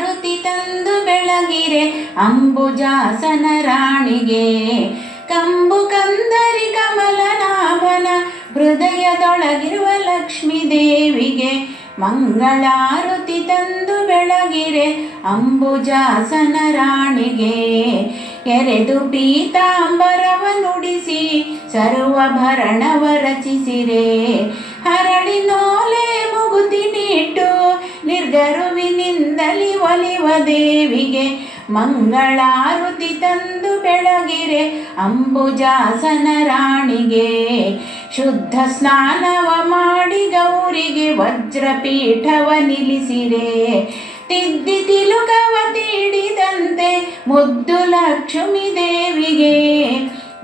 ಮಂಗಳಾರುತಿ ತಂದು ಬೆಳಗಿರೆ ಅಂಬುಜಾಸನ ರಾಣಿಗೆ. ಕಂಬು ಕಂದರಿ ಕಮಲನಾಭನ ಹೃದಯದೊಳಗಿರುವ ಲಕ್ಷ್ಮೀ ದೇವಿಗೆ ಮಂಗಳಾರುತಿ ತಂದು ಬೆಳಗಿರೆ ಅಂಬುಜಾಸನ ರಾಣಿಗೆ. ಎರೆದು ಪೀತಾಂಬರವ ನುಡಿಸಿ ಸರ್ವಭರಣವ ರಚಿಸಿರೆ. ಹರಳಿನೋಲೆ ಮುಗುತಿ ನೀಟು ನಿರ್ಗರುವಿನಿಂದಲಿ ಒಲಿವ ದೇವಿಗೆ ಮಂಗಳಾರುತಿ ತಂದು ಬೆಳಗಿರೆ ಅಂಬುಜಾಸನ ರಾಣಿಗೆ. ಶುದ್ಧ ಸ್ನಾನವ ಮಾಡಿ ಗೌರಿಗೆ ವಜ್ರಪೀಠವ ನಿಲ್ಲಿಸಿರೆ. ತಿದ್ದಿ ತಿಲುಕವ ತೀಡಿದಂತೆ ಮುದ್ದು ಲಕ್ಷ್ಮಿ ದೇವಿಗೆ.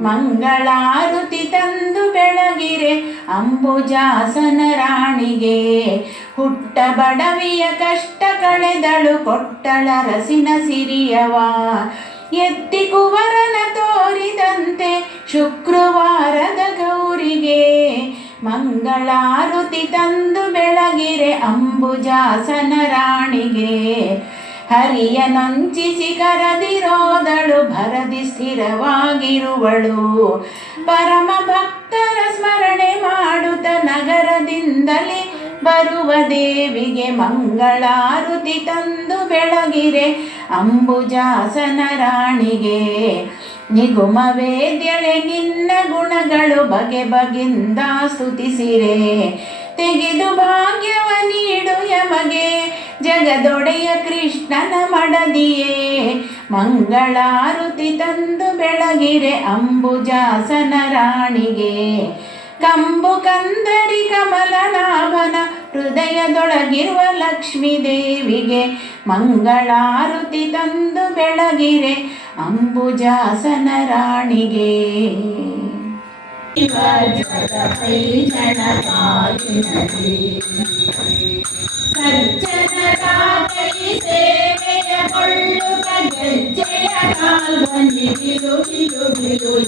ಮಂಗಳಾರುತಿ ತಂದು ಬೆಳಗಿರೆ ಅಂಬುಜಾಸನ ರಾಣಿಗೆ. ಹುಟ್ಟ ಬಡವಿಯ ಕಷ್ಟ ಕಳೆದಳು ಕೊಟ್ಟಳ ರಸಿನ ಸಿರಿಯವ. ಎತ್ತಿ ಕುವರನ ತೋರಿದಂತೆ ಶುಕ್ರವಾರದ ಗೌರಿಗೆ. ಮಂಗಳಾರುತಿ ತಂದು ಬೆಳಗಿರೆ ಅಂಬುಜಾಸನ ರಾಣಿಗೆ. ಹರಿಯ ನೊಂಚಿಸಿ ಕರದಿರೋದಳು ಭರದಿ ಸ್ಥಿರವಾಗಿರುವಳು. ಪರಮ ಭಕ್ತರ ಸ್ಮರಣೆ ಮಾಡುತ್ತ ನಗರದಿಂದಲೇ ಬರುವ ದೇವಿಗೆ ಮಂಗಳಾರುತಿ ತಂದು ಬೆಳಗಿರೆ ಅಂಬುಜಾಸನ ರಾಣಿಗೆ. ನಿಗುಮ ವೇದ್ಯಳೆ ನಿನ್ನ ಗುಣಗಳು ಬಗೆ ಬಗೆಯಿಂದ ಸ್ತುತಿಸಿರೆ. ತೆಗೆದು ಭಾಗ್ಯವ ನೀಡು ಯಮಗೆ. ಜಗದೊಡೆಯ ಕೃಷ್ಣನ ಮಡದಿಯೇ. ಮಂಗಳಾರುತಿ ತಂದು ಬೆಳಗಿರೆ ಅಂಬುಜಾಸನ ರಾಣಿಗೆ. ಕಂಬು ಕಂದರಿ ಕಮಲನಾಭನ ಹೃದಯದೊಳಗಿರುವ ಲಕ್ಷ್ಮೀ ದೇವಿಗೆ. ಮಂಗಳಾರುತಿ ತಂದು ಬೆಳಗಿರೆ ಅಂಬುಜಾಸನ ರಾಣಿಗೆ.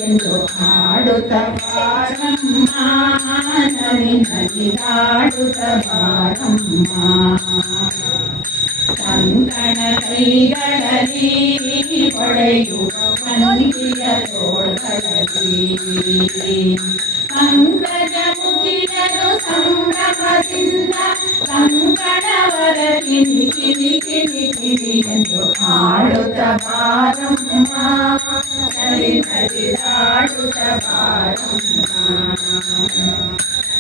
ಎಂದು ಹಾಡುತ್ತ ಬಾರಮ್ಮ ನಲಿ ನಲಿದಾಡುತ್ತ ಬಾರಮ್ಮ ಕೈಗಳಲ್ಲಿ ಹೊಳೆಯುವ ಮಂದಿಯ ತೋಳ್ಗಳಲ್ಲಿ ಪಂಕಜ ಮುಖಿಯರು ಸಂಭ್ರಮದಿಂದ ಕಂಕಣವರ ಕಿಣಿ ಕಿಣಿ ಕಿಣಿ ಕಿಣಿ ಎಂದು ಹಾಡುತ್ತ ಬಾರಮ್ಮ ನಲಿ ನಲಿದಾಡುತ್ತ ಬಾರಮ್ಮ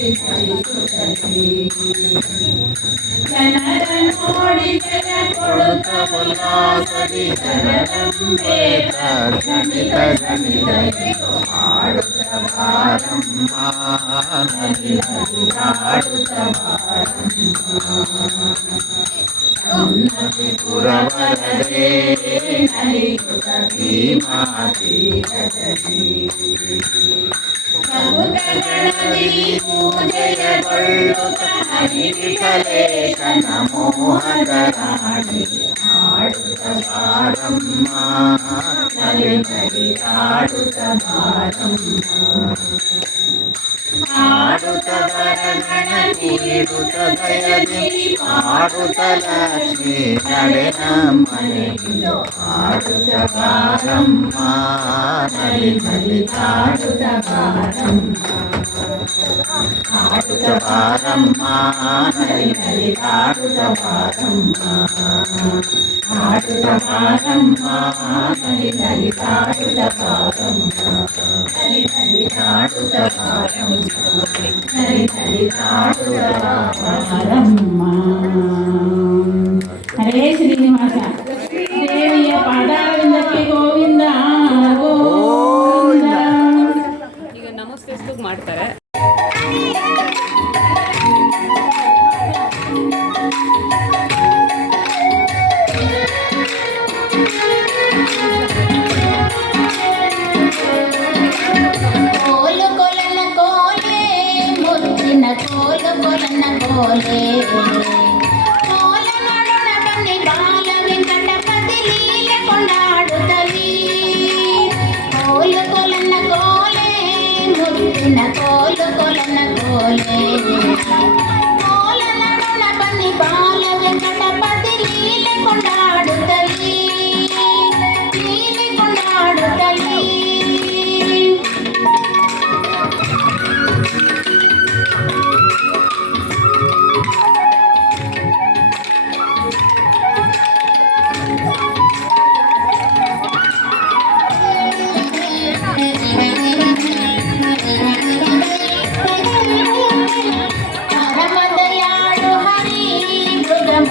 ಬಾರಮ್ಮ ಜಗವನ್ನು ಧರಿಸುತ್ತಲೀ ಜಡದಿ ಜಡಮತಿ ಧರಿಸುತ್ತಲೀ ಜನರ ನೋಡಿ ಜನ ಕೊಡುತ್ತ ಉಲ್ಲಾಸದಿ ಜನರಂಬೆ ಜನಿತ ಜನಿತ ಎಂದು ಹಾಡುತ್ತ ಬಾರಮ್ಮ ನಲಿ ನಲಿ ಹಾಡುತ್ತ ಬಾರಮ್ಮ ಪುರವರದೇ ನಲಿಯುತ ಭೀಮಾತಿ ಪೂಜೆಯಗೊಳ್ಳುತ್ತ ಹರಿವಿಠಲೇಶನ ಮೋಹಕರಾಣಿ ಹಾಡುತ್ತ ಬಾರಮ್ಮ ನಲಿ ನಲಿ ಹಾಡುತ್ತ ಬಾರಮ್ಮ ఆడుత వరణ నీడుత దయది ఆడుత లక్ష్మి నడనమ్మని ఆడుత వారమ్మ నలి నలి ఆడుత వారమ్మ ఆటుల పాదమ్మ తల్లి తల్లి తాటుల హరే శ్రీనివాస 我的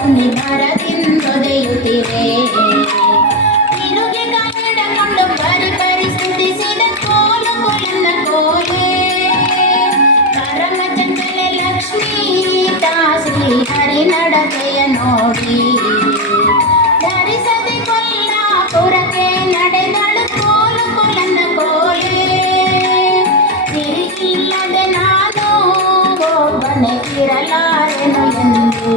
ಮೃಗ ಮುನಿ ಭರದಿಂದೊದೆಯುತ್ತಿರೆ ತಿರುಗಿ ಕನ್ನಡಕೊಂಡು ಪರಿ ಪರಿಸ್ಥಿತಿಸಿದ ಕೋಲು ಕೊಲನ್ನ ಕೋಲೆ ಪರಮಚಂದ್ರಲೆ ಲಕ್ಷ್ಮೀ ದಾಸಿ ಹರಿ ನಡತೆಯ ನೋಡಿ ಧರಿಸದೆ ಕೊಲ್ಲಾಪುರಕ್ಕೆ ನಡೆದಳು ಕೋಲು ಕೊಲನ್ನ ಕೋಲೆ ತಿರುಗಿಲ್ಲದೆ ನಾನು ಒಬ್ಬನೇ ಇರಲಾರೆನು ಎಂದು